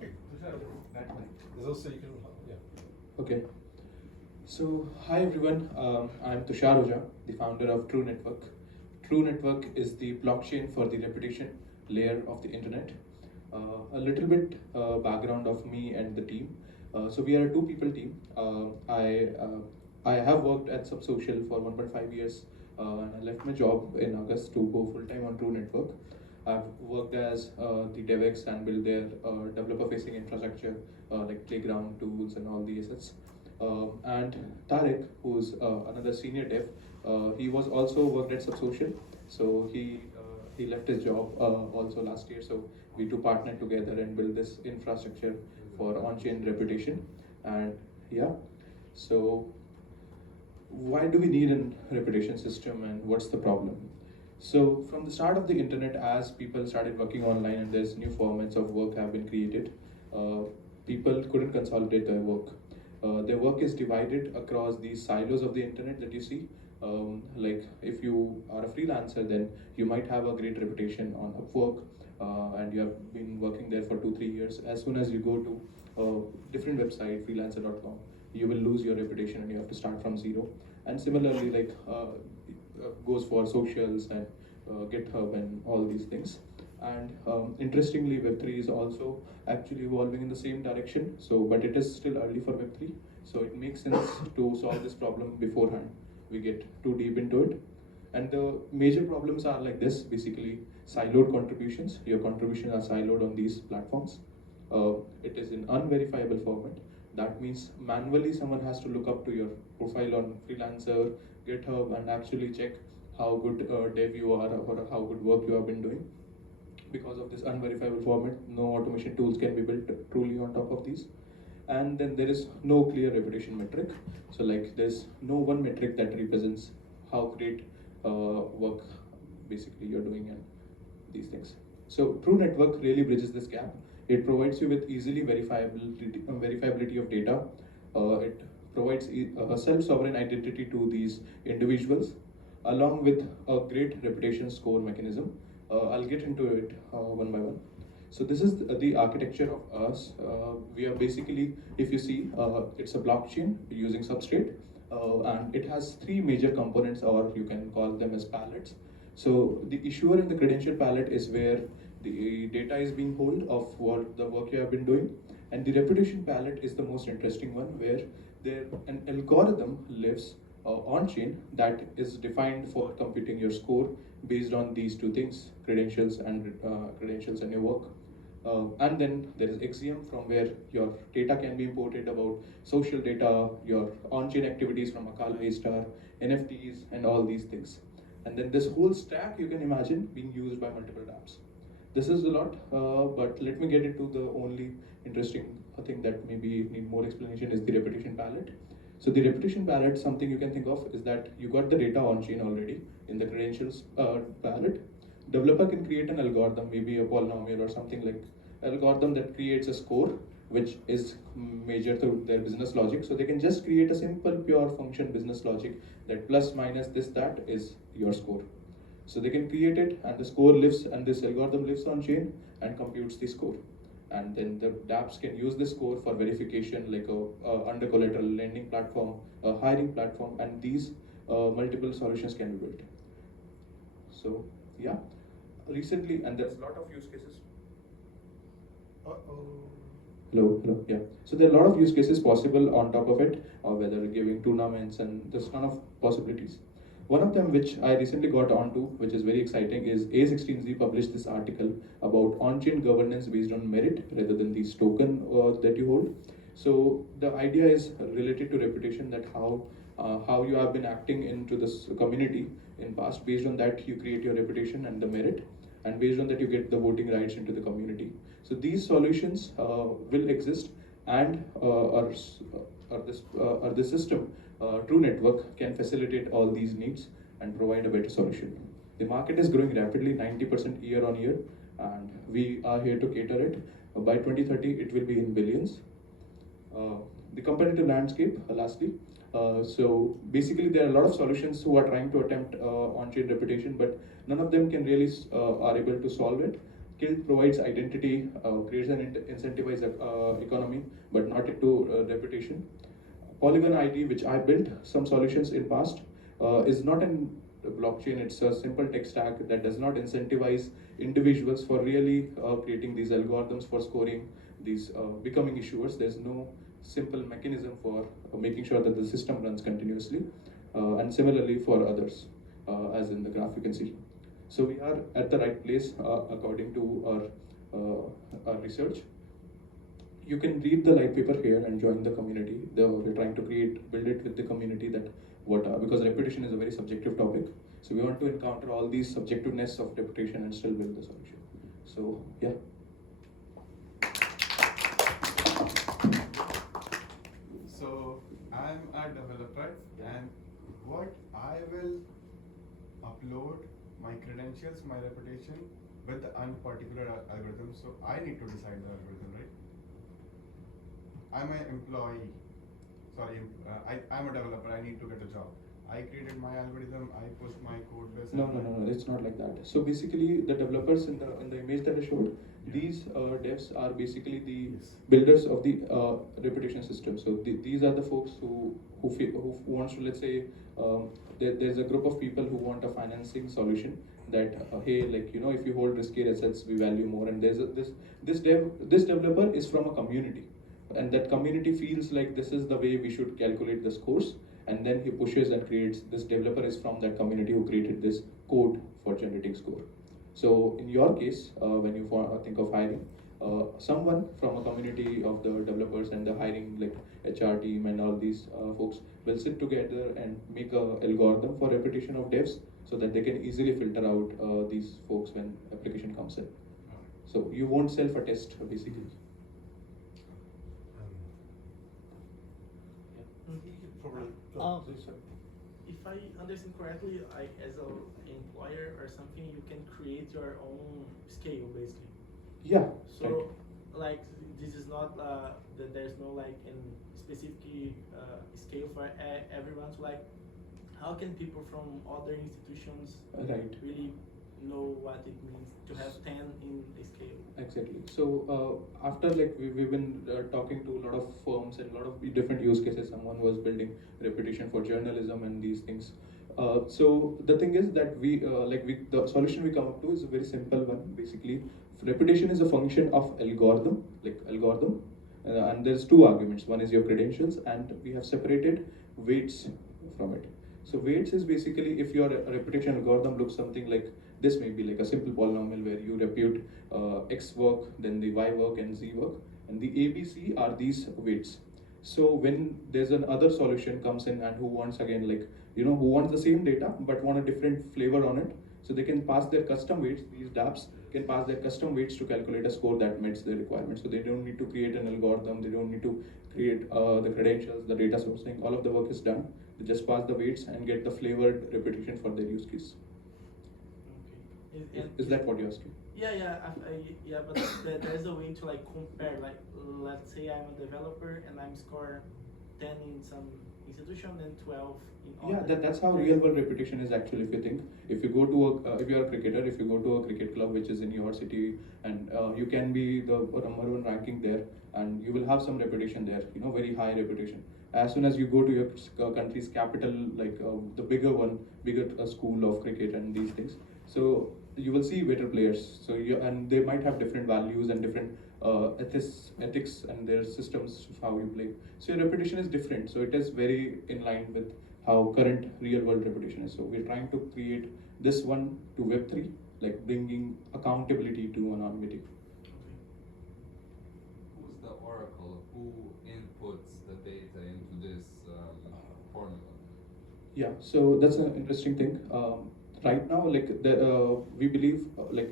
Tushar, that mic. There's also you can, yeah. Okay. So, hi everyone. I'm Tushar Ojha, the founder of True Network. True Network is the blockchain for the reputation layer of the internet. A little bit background of me and the team. So we are a two-people team. I have worked at Subsocial for 1.5 years, and I left my job in August to go full time on True Network. I've worked as the DevX and build their developer-facing infrastructure like playground tools and all the assets. And Tarek, who's another senior dev, he was also worked at Subsocial, so he left his job also last year. So we two partnered together and build this infrastructure for on-chain reputation. And yeah, so why do we need a reputation system and what's the problem? So from the start of the internet, as people started working online and there's new formats of work have been created, people couldn't consolidate their work. Their work is divided across these silos of the internet that you see. Like if you are a freelancer, then you might have a great reputation on Upwork, and you have been working there for 2-3 years. As soon as you go to a different website, freelancer.com, you will lose your reputation and you have to start from zero. And similarly, like goes for socials and GitHub and all these things. And interestingly, Web3 is also actually evolving in the same direction. So, but it is still early for Web3. So it makes sense to solve this problem beforehand. We get too deep into it. And the major problems are like this, basically siloed contributions. Your contributions are siloed on these platforms. It is in unverifiable format. That means manually someone has to look up to your profile on Freelancer, GitHub, and actually check how good dev you are or how good work you have been doing. Because of this unverifiable format, no automation tools can be built truly on top of these. And then there is no clear reputation metric. So like there's no one metric that represents how great work basically you're doing and these things. So True Network really bridges this gap. It provides you with easily verifiability of data. It provides a self-sovereign identity to these individuals, along with a great reputation score mechanism. I'll get into it one by one. So this is the architecture of us. We are basically, if you see, it's a blockchain using Substrate, and it has three major components, or you can call them as pallets. So the issuer in the credential palette is where the data is being held of what the work you have been doing, and the reputation palette is the most interesting one, where there an algorithm lives on chain that is defined for computing your score based on these two things, credentials and your work. And then there is Axiom, from where your data can be imported about social data, your on-chain activities from Akala A-Star, NFTs, and all these things. And then this whole stack you can imagine being used by multiple dApps. This is a lot, but let me get into the only interesting thing that maybe need more explanation is the reputation palette. So the reputation palette, something you can think of is that you got the data on chain already in the credentials palette. Developer can create an algorithm, maybe a polynomial or something like algorithm that creates a score which is measured through their business logic. So they can just create a simple pure function business logic that plus minus this that is your score. So they can create it and the score lives and this algorithm lives on chain and computes the score. And then the dApps can use this score for verification, like a under collateral lending platform, a hiring platform, and these multiple solutions can be built. So yeah, recently, and there's a lot of use cases. Hello, yeah. So there are a lot of use cases possible on top of it, or whether giving tournaments, and there's a ton of possibilities. One of them, which I recently got onto, which is very exciting, is A16Z published this article about on-chain governance based on merit rather than these token that you hold. So the idea is related to reputation, that how you have been acting into this community in past. Based on that, you create your reputation and the merit, and based on that, you get the voting rights into the community. So these solutions will exist, and this system, True Network, can facilitate all these needs and provide a better solution. The market is growing rapidly, 90% year on year, and we are here to cater it. By 2030, it will be in billions. The competitive landscape, lastly. So basically, there are a lot of solutions who are trying to attempt on-chain reputation, but none of them can really are able to solve it. Guild provides identity, creates an incentivized economy, but not into reputation. Polygon ID, which I built some solutions in past, is not an blockchain. It's a simple tech stack that does not incentivize individuals for really creating these algorithms for scoring these becoming issuers. There's no simple mechanism for making sure that the system runs continuously, and similarly for others, as in the graph you can see. So we are at the right place according to our research. You can read the light paper here and join the community. We're trying to build it with the community that because reputation is a very subjective topic. So we want to encounter all these subjectiveness of reputation and still build the solution. So yeah. So I'm a developer, and what I will upload my credentials, my reputation with the particular algorithm. So I need to decide the algorithm, right? I'm an employee. Sorry, I'm a developer. I need to get a job. I created my algorithm. I push my code base. No, it's not like that. So basically, the developers in the image that I showed, these devs are basically the builders of the reputation system. So these are the folks who wants to, let's say, there's a group of people who want a financing solution that hey, like, you know, if you hold risky assets, we value more. And there's this developer is from a community, and that community feels like this is the way we should calculate the scores, and then he pushes and creates. This developer is from that community who created this code for generating score. So in your case, when you think of hiring someone from a community of the developers and the hiring, like HR team and all these folks will sit together and make a algorithm for reputation of devs so that they can easily filter out these folks when application comes in. So you won't self-attest basically. If I understand correctly, as an employer or something, you can create your own scale basically. Yeah. So, right. like, this is not that there's no like in specific scale for everyone. So, like, how can people from other institutions really know what it means to have 10 in the scale? Exactly. So after, like, we've been talking to a lot of firms and a lot of different use cases. Someone was building reputation for journalism and these things. So the thing is that the solution we come up to is a very simple one. Basically, reputation is a function of algorithm, and there's two arguments. One is your credentials, and we have separated weights from it. So weights is basically if your reputation algorithm looks something like this, may be like a simple polynomial where you repute X work, then the Y work and Z work, and the ABC are these weights. So when there's another solution comes in and who wants again, like, you know, who wants the same data but want a different flavor on it, so they can pass their custom weights. These dApps can pass their custom weights to calculate a score that meets their requirements. So they don't need to create an algorithm, they don't need to create the credentials, the data sourcing, all of the work is done. They just pass the weights and get the flavored reputation for their use case. Okay. Is that what you're asking? Yeah, but there's a way to like compare. Like, let's say I'm a developer and I'm score 10 in some institution and 12 in other. Yeah, that's how real world reputation is actually. If you think, if you go to if you're a cricketer, if you go to a cricket club which is in your city, and you can be the number one ranking there, and you will have some reputation there, you know, very high reputation. As soon as you go to your country's capital, like the bigger school of cricket and these things, so you will see better players. So and they might have different values and different ethics and their systems of how you play. So your reputation is different. So it is very in line with how current real world reputation is. So we're trying to create this one to Web3, like bringing accountability to anonymity. Who's the oracle? Who inputs the data into this formula? Yeah, so that's an interesting thing. Right now, like we believe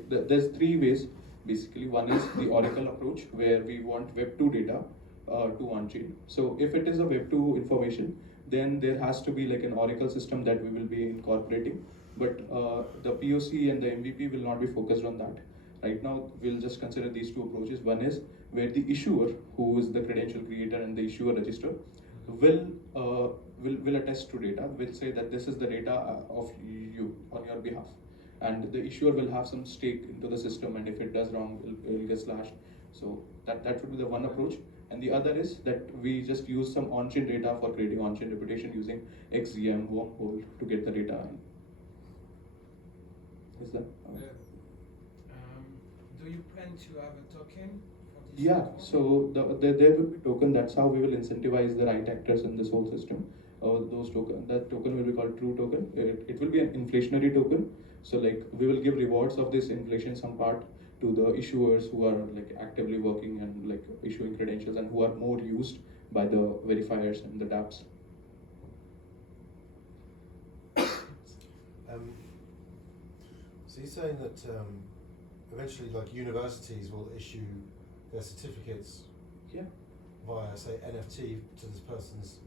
there's three ways. Basically, one is the Oracle approach, where we want Web2 data to on-chain. So if it is a Web2 information, then there has to be like an Oracle system that we will be incorporating. But the POC and the MVP will not be focused on that. Right now, we'll just consider these two approaches. One is where the issuer, who is the credential creator and the issuer register, will attest to data, will say that this is the data of you on your behalf. and the issuer will have some stake into the system, and if it does wrong, it'll get slashed. So that would be the one approach. And the other is that we just use some on-chain data for creating on-chain reputation using XZM wormhole to get the data in. Is that? Do you plan to have a token for this? Yeah, so there will be token. That's how we will incentivize the right actors in this whole system. That token will be called True Token. It will be an inflationary token. So like we will give rewards of this inflation some part to the issuers who are like actively working and like issuing credentials and who are more used by the verifiers and the dApps. So you're saying that eventually, like universities will issue their certificates Yeah. via, say, NFT to this person's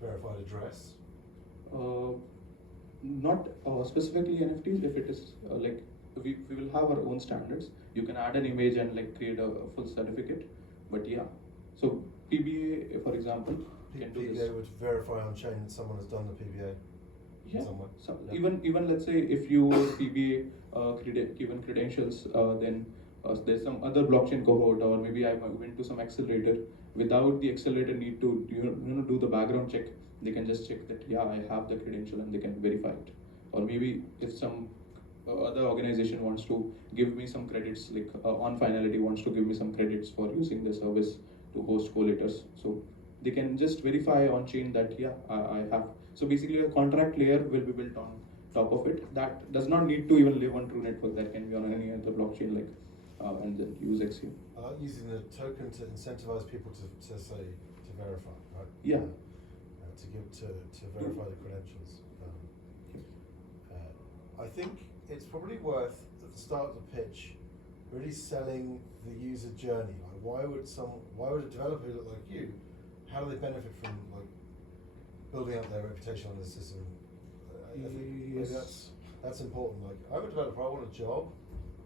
verified address? Not specifically NFTs. If it is like we will have our own standards. You can add an image and like create a full certificate. But yeah, so PBA, for example, can do PBA this. would verify on chain that someone has done the PBA. Yeah. Somewhere. So Yeah. even let's say if you PBA given credentials, then there's some other blockchain cohort, or maybe I went to some accelerator. Without the accelerator need to do the background check, they can just check that yeah, I have the credential, and they can verify it. Or maybe if some other organization wants to give me some credits, like on finality wants to give me some credits for using the service to host collators, so they can just verify on chain that yeah, I have. So basically a contract layer will be built on top of it that does not need to even live on True Network. That can be on any other blockchain, like and then use XU. I like using the token to incentivize people to say to verify, right? Yeah. To verify the credentials. I think it's probably worth at the start of the pitch really selling the user journey. Like why would a developer look like you? How do they benefit from like building up their reputation on the system? I think maybe Yes. that's important. Like I'm a developer, I want a job.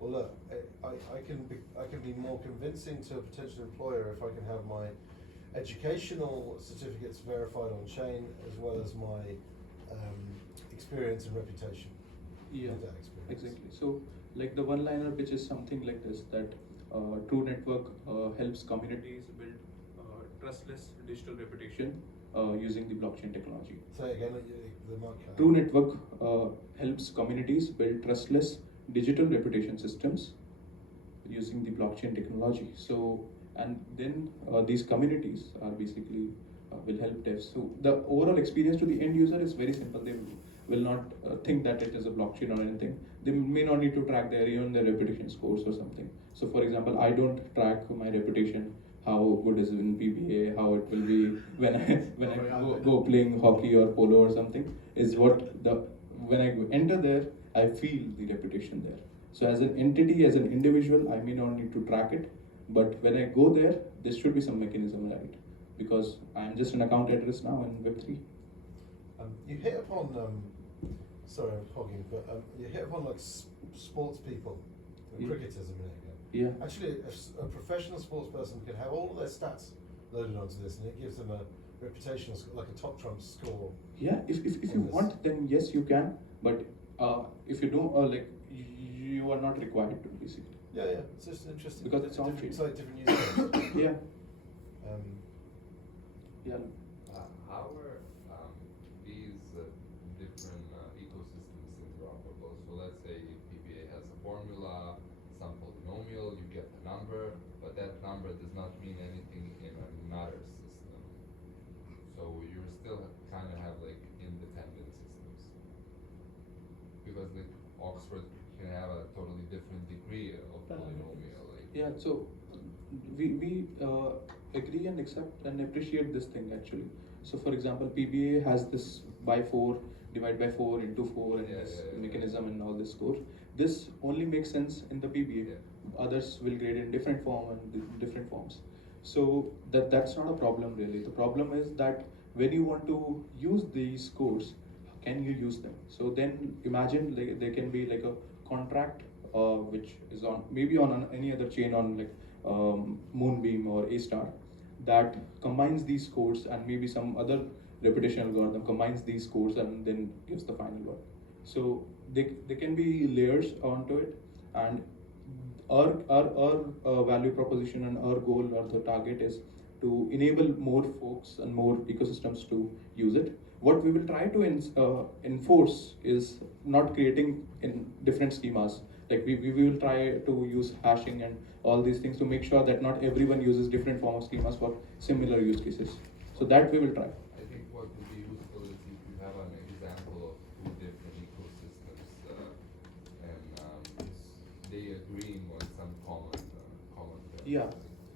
Well, look, I can be more convincing to a potential employer if I can have my educational certificates verified on chain as well as my experience and reputation. Yeah, With that experience. exactly. So like the one-liner pitch is something like this, that True Network helps communities build trustless digital reputation using the blockchain technology. Say again, the mic. True Network helps communities build trustless digital reputation systems using the blockchain technology. So, and then these communities are basically will help devs. So the overall experience to the end user is very simple. They will not think that it is a blockchain or anything. They may not need to track even their reputation scores or something. So for example, I don't track my reputation, how good is it in PBA, how it will be when I go playing hockey or polo or something. Is what when I enter there, I feel the reputation there. So as an entity, as an individual, I may not need to track it, but when I go there, there should be some mechanism, right? Because I'm just an account address now in Web3. You hit upon, sorry I'm hogging, but you hit upon like sports people, Yeah. cricketers a minute ago. Yeah. Actually, a professional sports person can have all of their stats loaded onto this, and it gives them a reputational score, like a top trump score. Yeah, if you want, then yes, you can. But if you don't, like you are not required to, basically. Yeah, it's just interesting. Because it's on different, chain. like different use cases. Yeah. Um, Yeah. How are these different ecosystems interoperable? So let's say PBA has a formula, some polynomial, you get the number, but that number does not mean anything in another system. So you still kind of have like independent systems. Because like Oxford can have a totally different degree of polynomial. Like, Yeah. So we agree and accept and appreciate this thing actually. So for example, PBA has this by 4, divide by 4 into 4 and this mechanism and all this score. This only makes sense in the PBA. Yeah. Others will grade in different form and different forms. So that's not a problem really. The problem is that when you want to use these scores, can you use them? So then imagine there can be like a contract which is on maybe on any other chain on like Moonbeam or A-Star that combines these scores, and maybe some other reputation algorithm combines these scores and then gives the final one. So they can be layers onto it, and our value proposition and our goal or the target is to enable more folks and more ecosystems to use it. What we will try to enforce is not creating in different schemas. Like we will try to use hashing and all these things to make sure that not everyone uses different form of schemas for similar use cases. So that we will try. I think what would be useful is if you have an example of two different ecosystems and they agreeing on some common terms. Yeah.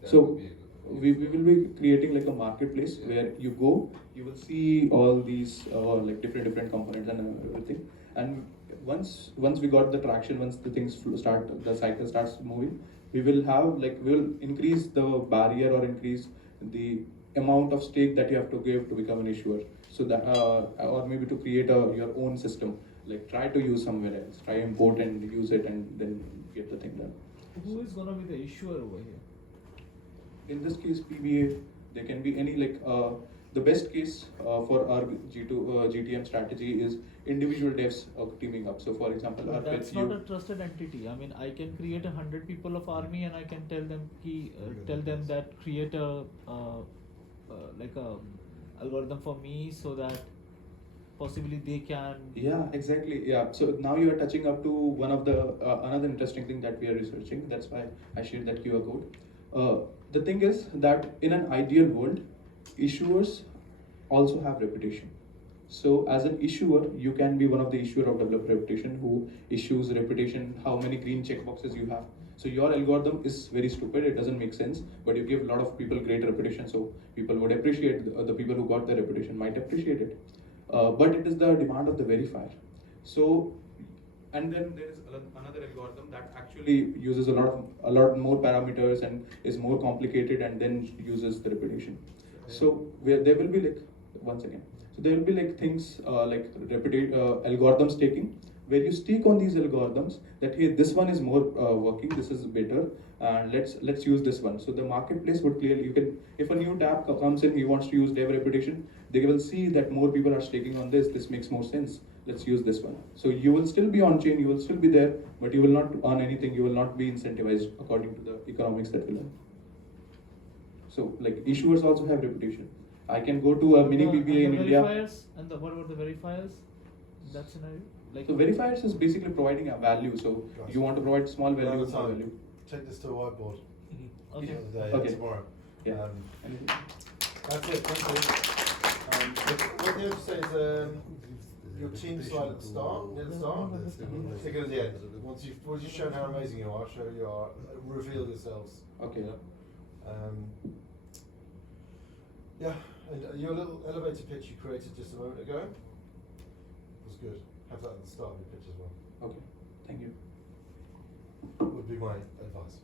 That So would be a good we will be creating like a marketplace where you go, you will see all these like different components and everything. And once we got the traction, once the things the cycle starts moving, we will have like we will increase the barrier or increase the amount of stake that you have to give to become an issuer. So that or maybe to create your own system. Like try to use somewhere else, try import and use it, and then get the thing done. Who is gonna be the issuer over here? In this case, PBA, there can be any like the best case for our GTM strategy is individual devs teaming up. So, for example, But our that's pets, not a trusted entity. I mean, I can create 100 people of army, and I can tell them that create a like a algorithm for me, so that possibly they can. Yeah, exactly. Yeah. So now you are touching up to one of the another interesting thing that we are researching. That's why I shared that QR code. The thing is that in an ideal world, issuers also have reputation. So as an issuer, you can be one of the issuer of developer reputation who issues reputation, how many green checkboxes you have. So your algorithm is very stupid, it doesn't make sense, but you give a lot of people great reputation, so people would appreciate, the people who got the reputation might appreciate it. But it is the demand of the verifier. So, and then there is another algorithm that actually uses a lot more parameters and is more complicated, and then uses the reputation. So there will be like, once again, so there will be like things like algorithms taking, where you stick on these algorithms that hey, this one is more working, this is better, and let's use this one. So the marketplace would clearly, you can, if a new tab comes in, he wants to use dev reputation, they will see that more people are staking on this makes more sense, let's use this one. So you will still be on chain, you will still be there, but you will not earn anything, you will not be incentivized according to the economics that we learn. So like issuers also have reputation. I can go to a mini PBA in India. Verifiers, and what about the verifiers in that scenario? Like, So verifiers is basically providing a value. So Guys, you want to provide small we're out value, of small time. value. Take this to a whiteboard okay. the other day, Okay. tomorrow. Yeah. That's it, thank you. What you have to say is your team slide at the start, near the start, take it at the end. Once you've shown how amazing you are, show you are, reveal yourselves. Okay. Yeah, and your little elevator pitch you created just a moment ago was good. Have that at the start of your pitch as well. Okay. Thank you. Would be my advice.